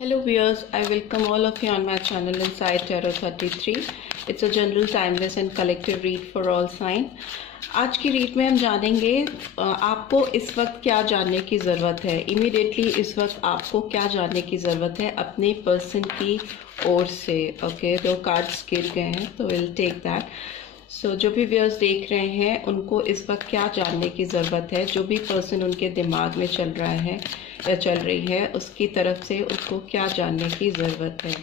Hello viewers, I welcome all of you on my channel Inside Tarot 33. It's a general timeless and collective read for all sign. आज की read में हम जानेंगे आपको इस वक्त क्या जानने की ज़रूरत है. इमीडिएटली इस वक्त आपको क्या जानने की ज़रूरत है अपने पर्सन की ओर से. ओके, 2 कार्ड्स गिर गए हैं तो विल टेक दैट. सो जो भी व्यूअर्स देख रहे हैं उनको इस वक्त क्या जानने की ज़रूरत है, जो भी पर्सन उनके दिमाग में चल रहा है या चल रही है उसकी तरफ से उसको क्या जानने की ज़रूरत है.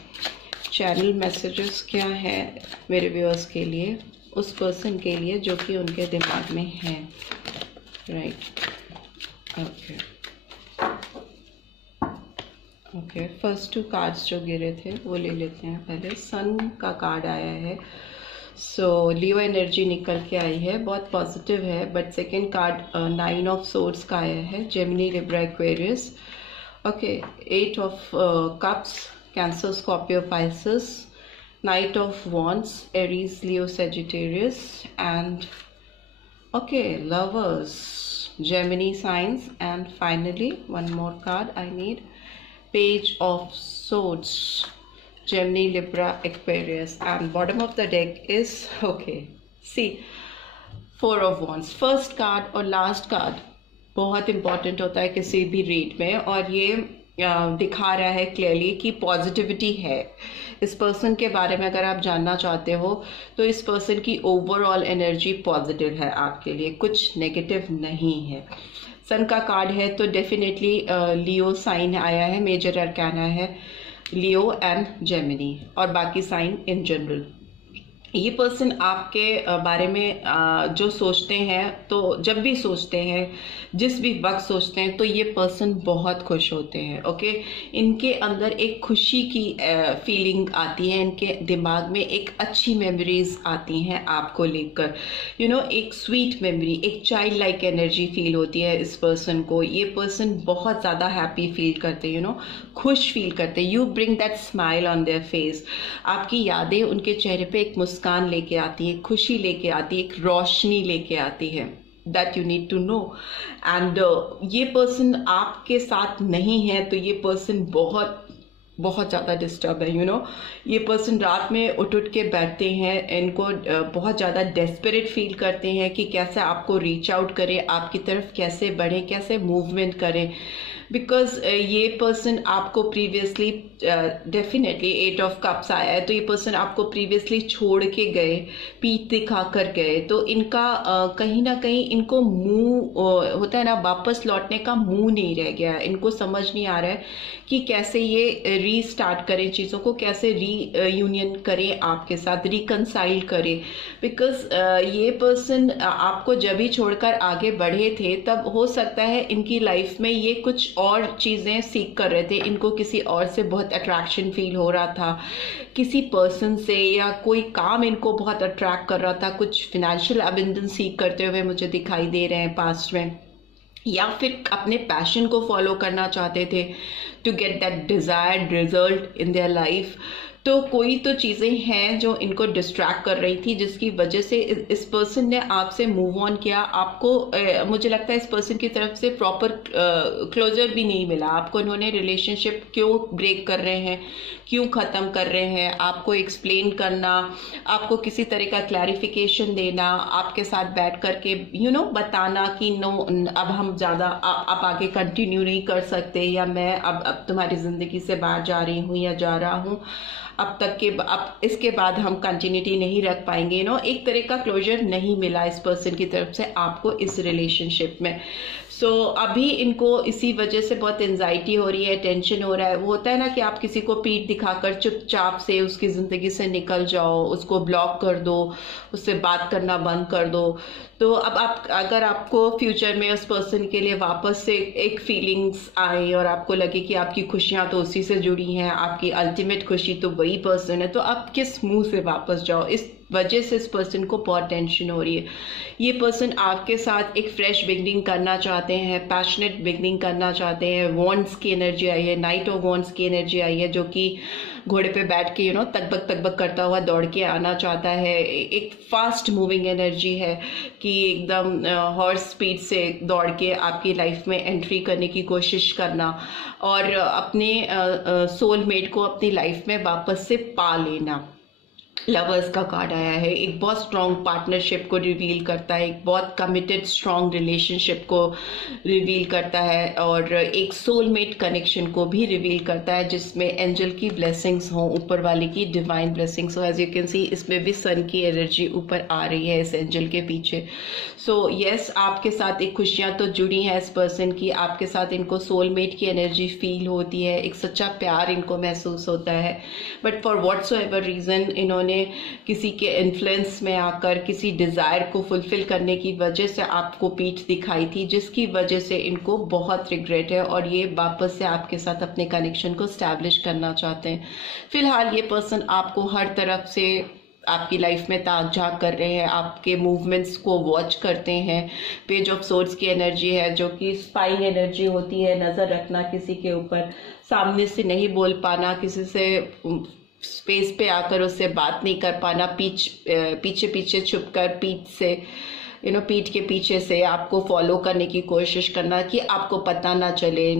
चैनल मैसेजेस क्या है मेरे व्यूअर्स के लिए, उस पर्सन के लिए जो कि उनके दिमाग में है. Right, okay. फर्स्ट 2 कार्ड्स जो गिरे थे वो ले लेते हैं. पहले सन का कार्ड आया है. सो लियो एनर्जी निकल के आई है, बहुत पॉजिटिव है. But second card 9 of swords का आया है, Gemini, Libra, Aquarius. Okay, 8 of cups, cancer, Scorpio, Pisces. Knight of Wands, Aries, Leo, Sagittarius, and okay, Lovers, Gemini signs, and finally one more card I need, Page of Swords, Gemini, Libra, Aquarius, and bottom of the deck is okay. See, 4 of Wands. First card और last card बहुत important होता है किसी भी read में, और ये दिखा रहा है क्लियरली कि पॉजिटिविटी है. इस पर्सन के बारे में अगर आप जानना चाहते हो तो इस पर्सन की ओवरऑल एनर्जी पॉजिटिव है आपके लिए, कुछ नेगेटिव नहीं है. सन का कार्ड है तो डेफिनेटली लियो साइन आया है, मेजर अरकाना है लियो एंड जेमिनी, और बाकी साइन इन जनरल. ये पर्सन आपके बारे में जो सोचते हैं, तो जब भी सोचते हैं, जिस भी वक्त सोचते हैं, तो ये पर्सन बहुत खुश होते हैं. ओके, इनके अंदर एक खुशी की फीलिंग आती है, इनके दिमाग में एक अच्छी मेमोरीज आती हैं आपको लेकर. एक स्वीट मेमोरी, एक चाइल्ड लाइक एनर्जी फील होती है इस पर्सन को. ये पर्सन बहुत ज़्यादा हैप्पी फील करते हैं, खुश फील करते हैं. You bring that smile on their face. आपकी यादें उनके चेहरे पे एक मुस्कान लेके आती है, खुशी लेके आती है, एक रोशनी लेके आती है. That you need to know. And ये पर्सन आपके साथ नहीं है तो ये पर्सन बहुत बहुत ज़्यादा डिस्टर्ब है. ये पर्सन रात में उठ के बैठते हैं, इनको बहुत ज़्यादा डेस्परेट फील करते हैं कि कैसे आपको रीच आउट करें, आपकी तरफ कैसे बढ़े, कैसे मूवमेंट करें. बिकॉज ये पर्सन आपको प्रीवियसली डेफिनेटली 8 ऑफ कप्स आया है, तो ये पर्सन आपको प्रीवियसली छोड़ के गए, पीठ दिखा कर गए. तो इनका कहीं ना कहीं इनको मुंह होता है ना, वापस लौटने का मुंह नहीं रह गया. इनको समझ नहीं आ रहा है कि कैसे ये रीस्टार्ट करें चीज़ों को, कैसे रीयूनियन करें आपके साथ, रिकनसाइल करें. बिकॉज ये पर्सन आपको जब ही छोड़कर आगे बढ़े थे तब हो सकता है इनकी लाइफ में ये कुछ और चीज़ें सीख कर रहे थे. इनको किसी और से बहुत अट्रैक्शन फील हो रहा था, किसी पर्सन से, या कोई काम इनको बहुत अट्रैक्ट कर रहा था. कुछ फिनेंशियल अबंडेंस सीख करते हुए मुझे दिखाई दे रहे हैं पास्ट में, या फिर अपने पैशन को फॉलो करना चाहते थे to get that desired result in their life. तो कोई तो चीज़ें हैं जो इनको डिस्ट्रैक्ट कर रही थी, जिसकी वजह से इस पर्सन ने आपसे मूव ऑन किया. आपको मुझे लगता है इस पर्सन की तरफ से प्रॉपर क्लोजर भी नहीं मिला आपको. उन्होंने रिलेशनशिप क्यों ब्रेक कर रहे हैं, क्यों ख़त्म कर रहे हैं, आपको एक्सप्लेन करना, आपको किसी तरह का क्लैरिफिकेशन देना, आपके साथ बैठ करके बताना कि नो, अब हम ज़्यादा आप आगे कंटिन्यू नहीं कर सकते, या मैं अब तुम्हारी ज़िंदगी से बाहर जा रही हूँ या जा रहा हूँ, अब इसके बाद हम कंटिन्यूटी नहीं रख पाएंगे. एक तरह का क्लोजर नहीं मिला इस पर्सन की तरफ से आपको इस रिलेशनशिप में. सो अभी इनको इसी वजह से बहुत एंजाइटी हो रही है, टेंशन हो रहा है. वो होता है ना कि आप किसी को पीठ दिखाकर चुपचाप से उसकी ज़िंदगी से निकल जाओ, उसको ब्लॉक कर दो, उससे बात करना बंद कर दो. तो अब अगर आपको फ्यूचर में उस पर्सन के लिए वापस से एक फीलिंग्स आए और आपको लगे कि आपकी खुशियां तो उसी से जुड़ी हैं, आपकी अल्टीमेट खुशी तो वही पर्सन है, तो आप किस मुंह से वापस जाओ. इस वजह से इस पर्सन को बहुत टेंशन हो रही है। ये पर्सन आपके साथ एक फ्रेश बिगनिंग करना चाहते हैं, पैशनेट बिगनिंग करना चाहते हैं। वॉन्ड्स की एनर्जी आई है, नाइट ऑफ वॉन्ड्स की एनर्जी आई है, जो कि घोड़े पे बैठ के तकबक तकबक करता हुआ दौड़ के आना चाहता है। एक फास्ट मूविंग एनर्जी है कि एकदम हॉर्स स्पीड से दौड़ के आपकी लाइफ में एंट्री करने की कोशिश करना और अपने सोलमेट को अपनी लाइफ में वापस से पा लेना। लवर्स का कार्ड आया है, एक बहुत स्ट्रॉन्ग पार्टनरशिप को रिवील करता है, एक बहुत कमिटेड स्ट्रॉन्ग रिलेशनशिप को रिवील करता है और एक सोलमेट कनेक्शन को भी रिवील करता है, जिसमें एंजल की ब्लेसिंग्स हो, ऊपर वाले की डिवाइन ब्लेसिंग्स हो। एज यू कैन सी इसमें भी सन की एनर्जी ऊपर आ रही है इस एंजल के पीछे। सो यस, आपके साथ एक खुशियां तो जुड़ी हैं इस पर्सन की, आपके साथ इनको सोलमेट की एनर्जी फील होती है, एक सच्चा प्यार इनको महसूस होता है। बट फॉर व्हाटसोएवर रीजन इन्होंने किसी के इन्फ्लुएंस में आकर किसी डिजायर को फुलफिल करने की वजह से आपको पीठ दिखाई थी, जिसकी वजह से इनको बहुत रिग्रेट है और ये वापस से आपके साथ अपने कनेक्शन को स्टैब्लिश करना चाहते हैं। फिलहाल ये पर्सन आपको हर तरफ से आपकी लाइफ में ताक झांक कर रहे हैं, आपके मूवमेंट्स को वॉच करते हैं। पेज ऑफ सोर्ड्स की एनर्जी है, जो कि स्पाइंग एनर्जी होती है, नजर रखना किसी के ऊपर, सामने से नहीं बोल पाना, किसी से स्पेस पे आकर उससे बात नहीं कर पाना, पीछे पीछे छुपकर पीठ से पीठ के पीछे से आपको फॉलो करने की कोशिश करना कि आपको पता ना चले,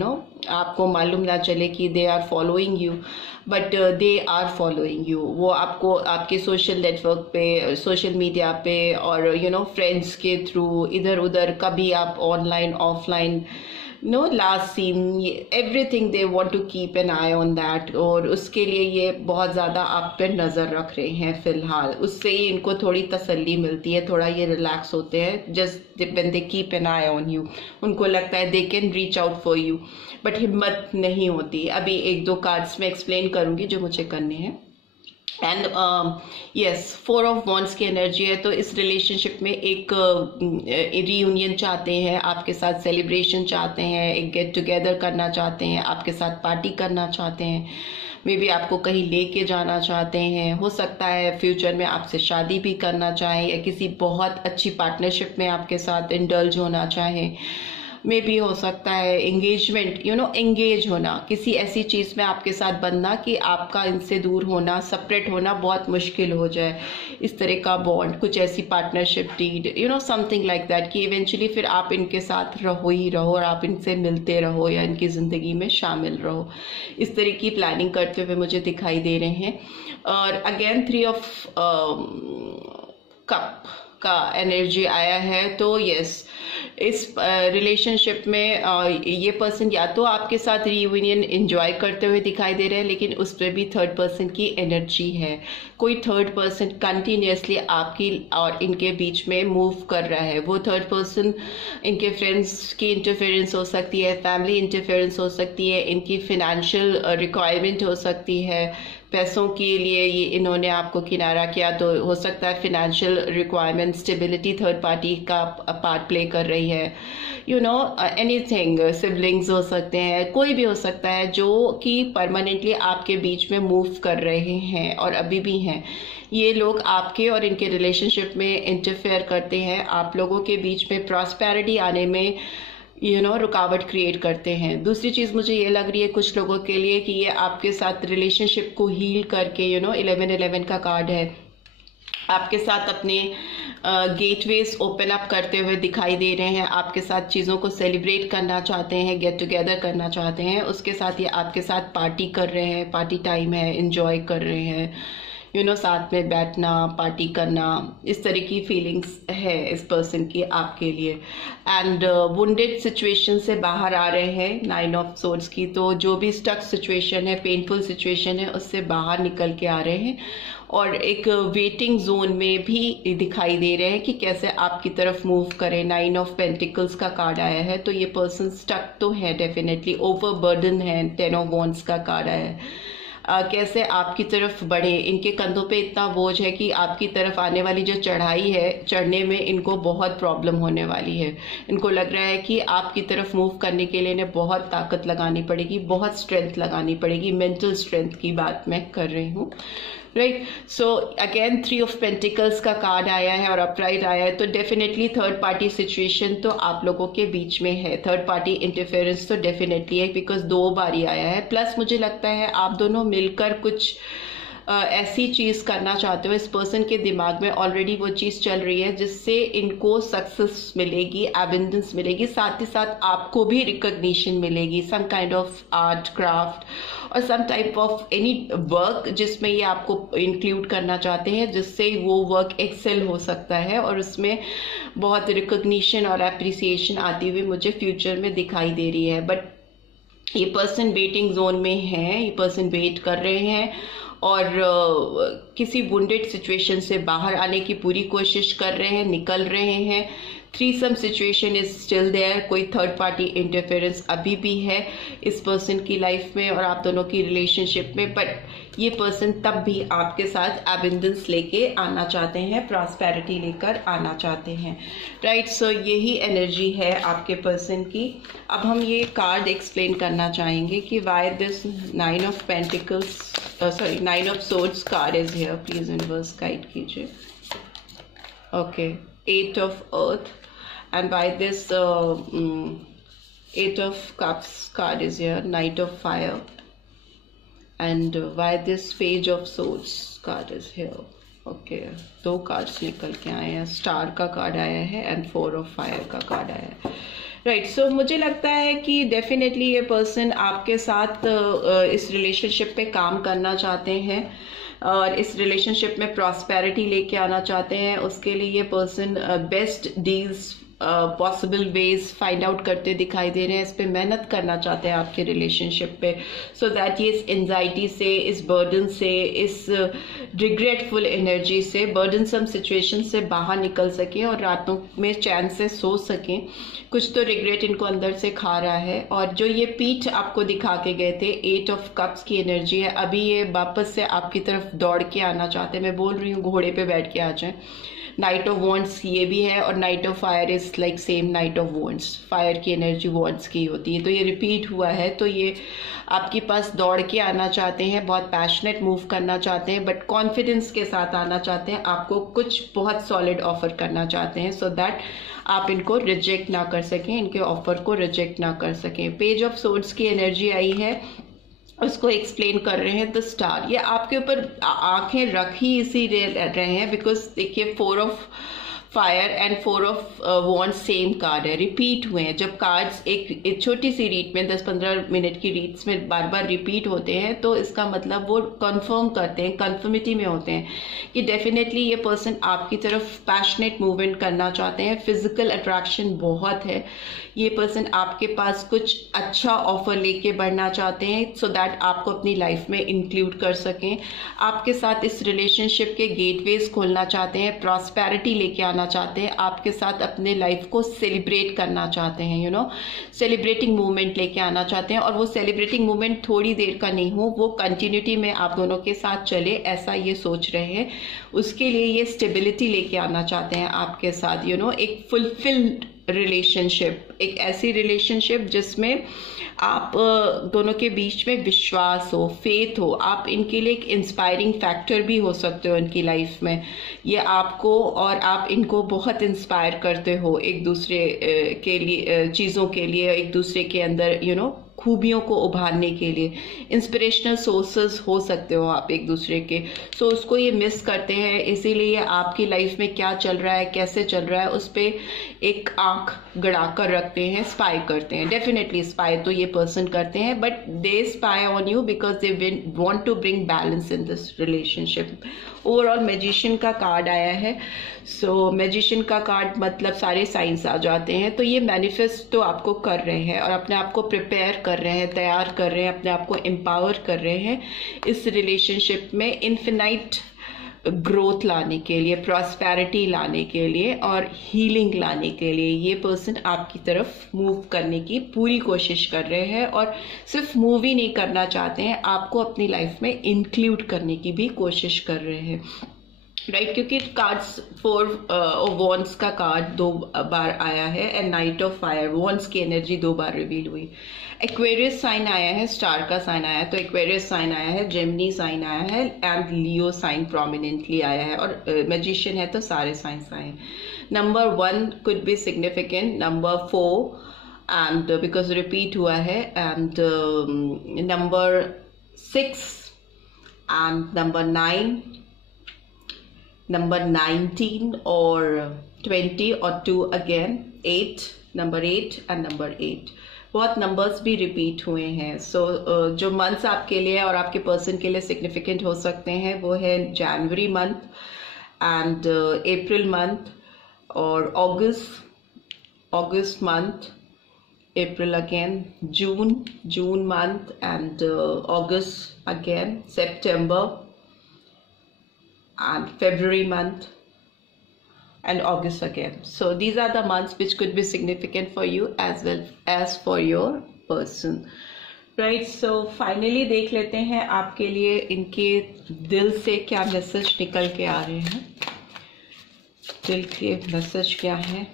आपको मालूम ना चले कि they are following you, but they are following you. वो आपको आपके सोशल नेटवर्क पे, सोशल मीडिया पे और फ्रेंड्स के थ्रू इधर उधर, कभी आप online offline, last seen, everything they want to keep an eye on that, और उसके लिए ये बहुत ज़्यादा आप पर नज़र रख रहे हैं फिलहाल। उससे ही इनको थोड़ी तसल्ली मिलती है, थोड़ा ये रिलैक्स होते हैं just when they keep an eye on you. उनको लगता है they can reach out for you, but हिम्मत नहीं होती। अभी एक दो कार्ड्स में एक्सप्लेन करूंगी जो मुझे करने हैं। एंड यस, 4 ऑफ वॉन्ड्स की एनर्जी है, तो इस रिलेशनशिप में एक रीयूनियन चाहते हैं, आपके साथ सेलिब्रेशन चाहते हैं, एक गेट टुगेदर करना चाहते हैं, आपके साथ पार्टी करना चाहते हैं, मे बी आपको कहीं लेके जाना चाहते हैं। हो सकता है फ्यूचर में आपसे शादी भी करना चाहें या किसी बहुत अच्छी पार्टनरशिप में आपके साथ इंडल्ज होना चाहें। मे भी हो सकता है एंगेजमेंट, एंगेज होना, किसी ऐसी चीज में आपके साथ बनना कि आपका इनसे दूर होना, सेपरेट होना बहुत मुश्किल हो जाए। इस तरह का बॉन्ड, कुछ ऐसी partnership deed, something like that, कि इवेंचुअली फिर आप इनके साथ रहो ही रहो और आप इनसे मिलते रहो या इनकी जिंदगी में शामिल रहो। इस तरह की प्लानिंग करते हुए मुझे दिखाई दे रहे हैं। और अगेन 3 ऑफ कप का एनर्जी आया है, तो यस, इस रिलेशनशिप में ये पर्सन या तो आपके साथ रीयूनियन एंजॉय करते हुए दिखाई दे रहे हैं, लेकिन उस पर भी थर्ड पर्सन की एनर्जी है। कोई थर्ड पर्सन कंटिन्यूसली आपकी और इनके बीच में मूव कर रहा है। वो थर्ड पर्सन, इनके फ्रेंड्स की इंटरफेरेंस हो सकती है, फैमिली इंटरफेरेंस हो सकती है, इनकी फाइनेंशियल रिक्वायरमेंट हो सकती है, पैसों के लिए ये इन्होंने आपको किनारा किया, तो हो सकता है financial requirement, stability third party का पार्ट प्ले कर रही है। एनीथिंग, सिबलिंग्स हो सकते हैं, कोई भी हो सकता है जो कि परमानेंटली आपके बीच में मूव कर रहे हैं और अभी भी हैं। ये लोग आपके और इनके रिलेशनशिप में इंटरफेयर करते हैं, आप लोगों के बीच में प्रॉस्पेरिटी आने में रुकावट क्रिएट करते हैं। दूसरी चीज मुझे ये लग रही है कुछ लोगों के लिए कि ये आपके साथ रिलेशनशिप को हील करके 1111 का कार्ड है, आपके साथ अपने गेटवेज ओपन अप करते हुए दिखाई दे रहे हैं, आपके साथ चीज़ों को सेलिब्रेट करना चाहते हैं, गेट टुगेदर करना चाहते हैं, उसके साथ ये आपके साथ पार्टी कर रहे हैं, पार्टी टाइम है, एंजॉय कर रहे हैं, साथ में बैठना, पार्टी करना, इस तरह की फीलिंग्स है इस पर्सन की आपके लिए। एंड वुंडेड सिचुएशन से बाहर आ रहे हैं 9 ऑफ सोर्ड्स की, तो जो भी स्टक सिचुएशन है, पेनफुल सिचुएशन है, उससे बाहर निकल के आ रहे हैं और एक वेटिंग जोन में भी दिखाई दे रहे हैं कि कैसे आपकी तरफ मूव करें। 9 ऑफ पेंटिकल्स का कार्ड आया है, तो ये पर्सन स्टक तो है, डेफिनेटली ओवरबर्डन है। 10 ऑफ वॉन्ड्स का कार्ड आया है, कैसे आपकी तरफ बढ़े। इनके कंधों पे इतना बोझ है कि आपकी तरफ आने वाली जो चढ़ाई है, चढ़ने में इनको बहुत प्रॉब्लम होने वाली है। इनको लग रहा है कि आपकी तरफ मूव करने के लिए इन्हें बहुत ताकत लगानी पड़ेगी, बहुत स्ट्रेंथ लगानी पड़ेगी, मेंटल स्ट्रेंथ की बात मैं कर रही हूँ। Right. So again 3 of pentacles का कार्ड आया है और अपराइट आया है, तो डेफिनेटली थर्ड पार्टी सिचुएशन तो आप लोगों के बीच में है, थर्ड पार्टी इंटरफेरेंस तो डेफिनेटली है, बिकॉज 2 बार ही आया है। प्लस मुझे लगता है आप दोनों मिलकर कुछ ऐसी चीज करना चाहते हो, इस पर्सन के दिमाग में ऑलरेडी वो चीज चल रही है जिससे इनको सक्सेस मिलेगी, एबंडेंस मिलेगी, साथ ही साथ आपको भी रिकॉग्निशन मिलेगी, some kind of art craft और some type of any work जिसमें ये आपको इंक्लूड करना चाहते हैं, जिससे वो वर्क एक्सेल हो सकता है और उसमें बहुत रिकॉग्निशन और एप्रिसिएशन आती हुई मुझे फ्यूचर में दिखाई दे रही है। बट ये पर्सन वेटिंग जोन में है, ये पर्सन वेट कर रहे हैं और किसी वुंडेड सिचुएशन से बाहर आने की पूरी कोशिश कर रहे हैं, निकल रहे हैं। Threesome situation is still there, कोई थर्ड पार्टी इंटरफेरेंस अभी भी है इस पर्सन की लाइफ में और आप दोनों की रिलेशनशिप में, बट ये पर्सन तब भी आपके साथ एबंडेंस लेके आना चाहते हैं, प्रॉस्पेरिटी लेकर आना चाहते हैं, राइट। सो यही एनर्जी है आपके पर्सन की। अब हम ये कार्ड एक्सप्लेन करना चाहेंगे कि why this 9 of pentacles, sorry 9 of swords card is here, please universe guide कीजिए। Okay, 8 of earth and by this 8 of cups card is here, knight of fire, and why this page of swords card is here. Okay, 2 cards निकल के आए हैं, star का card आया है and 4 of fire का card आया है, राइट। सो मुझे लगता है कि डेफिनेटली ये पर्सन आपके साथ इस रिलेशनशिप पे काम करना चाहते हैं और इस रिलेशनशिप में प्रॉस्पेरिटी लेके आना चाहते हैं। उसके लिए ये person best deals possible ways find out करते दिखाई दे रहे हैं, इस पे मेहनत करना चाहते हैं आपके रिलेशनशिप पे, सो दैट ये इस एंजाइटी से, इस बर्डन से, इस रिग्रेटफुल एनर्जी से, बर्डनसम सिचुएशन से बाहर निकल सकें और रातों में चैन से सो सकें। कुछ तो रिग्रेट इनको अंदर से खा रहा है और जो ये पीठ आपको दिखा के गए थे, 8 ऑफ कप्स की एनर्जी है, अभी ये वापस से आपकी तरफ दौड़ के आना चाहते हैं। मैं बोल रही हूँ घोड़े पे बैठ के आ जाए। नाइट ऑफ वॉन्ड्स ये भी है और night of fire is like same night of wands, fire की एनर्जी वॉन्ड्स की होती है, तो ये रिपीट हुआ है। तो ये आपके पास दौड़ के आना चाहते हैं, बहुत पैशनेट मूव करना चाहते हैं, बट कॉन्फिडेंस के साथ आना चाहते हैं, आपको कुछ बहुत सॉलिड ऑफर करना चाहते हैं, सो दैट आप इनको रिजेक्ट ना कर सकें, इनके ऑफर को रिजेक्ट ना कर सकें। पेज ऑफ सोर्ड्स की एनर्जी आई है, उसको एक्सप्लेन कर रहे हैं द स्टार। ये आपके ऊपर आंखें रख ही इसी रहे हैं, बिकॉज देखिए 4 of fire and 4 of wand same card है, रिपीट हुए हैं। जब कार्ड्स एक छोटी सी रीड में 10-15 मिनट की रीड्स में बार बार रिपीट होते हैं, तो इसका मतलब वो कंफर्म करते हैं, कंफर्मिटी में होते हैं कि डेफिनेटली ये पर्सन आपकी तरफ पैशनेट मूवमेंट करना चाहते हैं, फिजिकल अट्रैक्शन बहुत है। ये पर्सन आपके पास कुछ अच्छा ऑफर लेके बढ़ना चाहते हैं, सो दैट आपको अपनी लाइफ में इंक्लूड कर सकें, आपके साथ इस रिलेशनशिप के गेटवेज खोलना चाहते हैं, प्रॉस्पेरिटी लेके आना चाहते हैं, आपके साथ अपने लाइफ को सेलिब्रेट करना चाहते हैं, यू नो, सेलिब्रेटिंग मूवमेंट लेके आना चाहते हैं। और वो सेलिब्रेटिंग मूवमेंट थोड़ी देर का नहीं हो, वो कंटिन्यूटी में आप दोनों के साथ चले, ऐसा ये सोच रहे हैं। उसके लिए ये स्टेबिलिटी लेके आना चाहते हैं आपके साथ, यू नो, एक फुलफिल्ड रिलेशनशिप, एक ऐसी रिलेशनशिप जिसमें आप दोनों के बीच में विश्वास हो, फेथ हो, आप इनके लिए एक इंस्पायरिंग फैक्टर भी हो सकते हो इनकी लाइफ में। ये आपको और आप इनको बहुत इंस्पायर करते हो एक दूसरे के लिए, चीज़ों के लिए, एक दूसरे के अंदर यू नो खूबियों को उभारने के लिए इंस्पिरेशनल सोर्सेज हो सकते हो आप एक दूसरे के। सो उसको ये मिस करते हैं, इसीलिए आपकी लाइफ में क्या चल रहा है, कैसे चल रहा है, उस पर एक आंख गड़ा कर रखते हैं, स्पाई करते हैं। डेफिनेटली स्पाई तो ये पर्सन करते हैं, but they spy on you because they want to bring balance in this relationship. Overall magician का कार्ड आया है, सो मैजिशियन का कार्ड मतलब सारे साइंस आ जाते हैं। तो ये मैनिफेस्ट तो आपको कर रहे हैं और अपने आप को प्रिपेयर कर रहे हैं, तैयार कर रहे हैं, अपने आप को एम्पावर कर रहे हैं इस रिलेशनशिप में इन्फिनाइट ग्रोथ लाने के लिए, प्रॉस्पेरिटी लाने के लिए और हीलिंग लाने के लिए। ये पर्सन आपकी तरफ मूव करने की पूरी कोशिश कर रहे हैं और सिर्फ मूव ही नहीं करना चाहते हैं, आपको अपनी लाइफ में इंक्लूड करने की भी कोशिश कर रहे हैं। राइट, क्योंकि कार्ड्स 4 वॉन्ड्स का कार्ड 2 बार आया है and night of fire, wands की एनर्जी 2 बार रिवील हुई। एक्वेरियस साइन आया है, स्टार का साइन आया है, तो एक्वेरियस साइन आया है, जेमिनी साइन आया है एंड लियो साइन प्रोमिनेंटली आया है, और मैजिशियन है तो सारे साइंस आए हैं। Number 1 could be significant, number 4 and because repeat हुआ है, and number 6 and number 9, number 19 और 20 और 2 अगेन, 8, नंबर 8 एंड नंबर 8। बहुत नंबर्स भी रिपीट हुए हैं। सो जो मंथ्स आपके लिए और आपके पर्सन के लिए सिग्निफिकेंट हो सकते हैं वो है January month and April month और August month, April again, June month and August again, September and February month and August again. So these are the months which could be significant for you as well as for your person. Right, so finally देख लेते हैं आपके लिए इनके दिल से क्या message निकल के आ रहे हैं। दिल के मैसेज क्या है,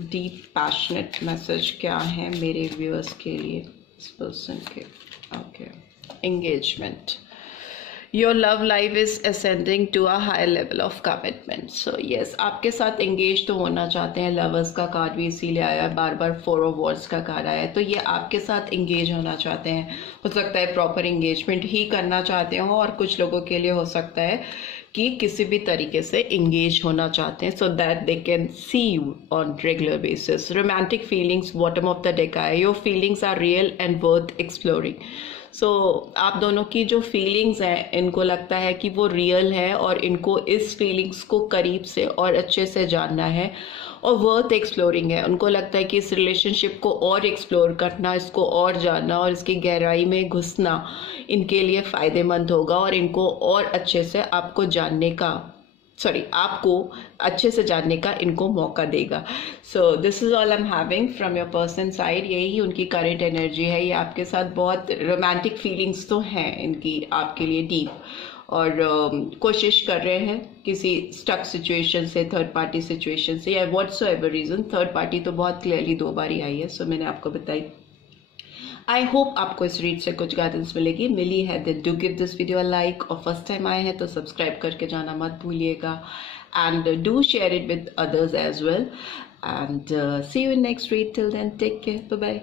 डीप पैशनेट मैसेज क्या है मेरे व्यूअर्स के लिए, इस पर्सन के। Okay, engagement. Your love life is ascending to a higher level of commitment. So yes, आपके साथ engage तो होना चाहते हैं। लवर्स का कार्ड भी इसीलिए आया है, बार बार 4 of Wands का कार्ड आया है, तो ये आपके साथ engage होना चाहते हैं। हो सकता है प्रॉपर engagement ही करना चाहते हो, और कुछ लोगों के लिए हो सकता है कि किसी भी तरीके से engage होना चाहते हैं, so that they can see you on regular basis. Romantic feelings, bottom of the deck आया, your feelings are real and worth exploring. सो आप दोनों की जो फीलिंग्स हैं, इनको लगता है कि वो रियल है और इनको इस फीलिंग्स को करीब से और अच्छे से जानना है और वर्थ एक्सप्लोरिंग है। उनको लगता है कि इस रिलेशनशिप को और एक्सप्लोर करना, इसको और जानना और इसकी गहराई में घुसना इनके लिए फ़ायदेमंद होगा और इनको और अच्छे से आपको अच्छे से जानने का इनको मौका देगा। So this is all I am having from your person side. यही उनकी करंट एनर्जी है। ये आपके साथ बहुत रोमांटिक फीलिंग्स तो हैं इनकी आपके लिए डीप, और कोशिश कर रहे हैं किसी स्टक सिचुएशन से, थर्ड पार्टी सिचुएशन से या व्हाटसोएवर रीज़न। थर्ड पार्टी तो बहुत क्लियरली 2 बार ही आई है, सो मैंने आपको बताई। आई होप आपको इस रीड से कुछ गाइडेंस मिली है। Then do give this video a like, और फर्स्ट टाइम आए हैं तो सब्सक्राइब करके जाना मत भूलिएगा, and do share it with others as well, and see you in next read. Till then take care, bye bye.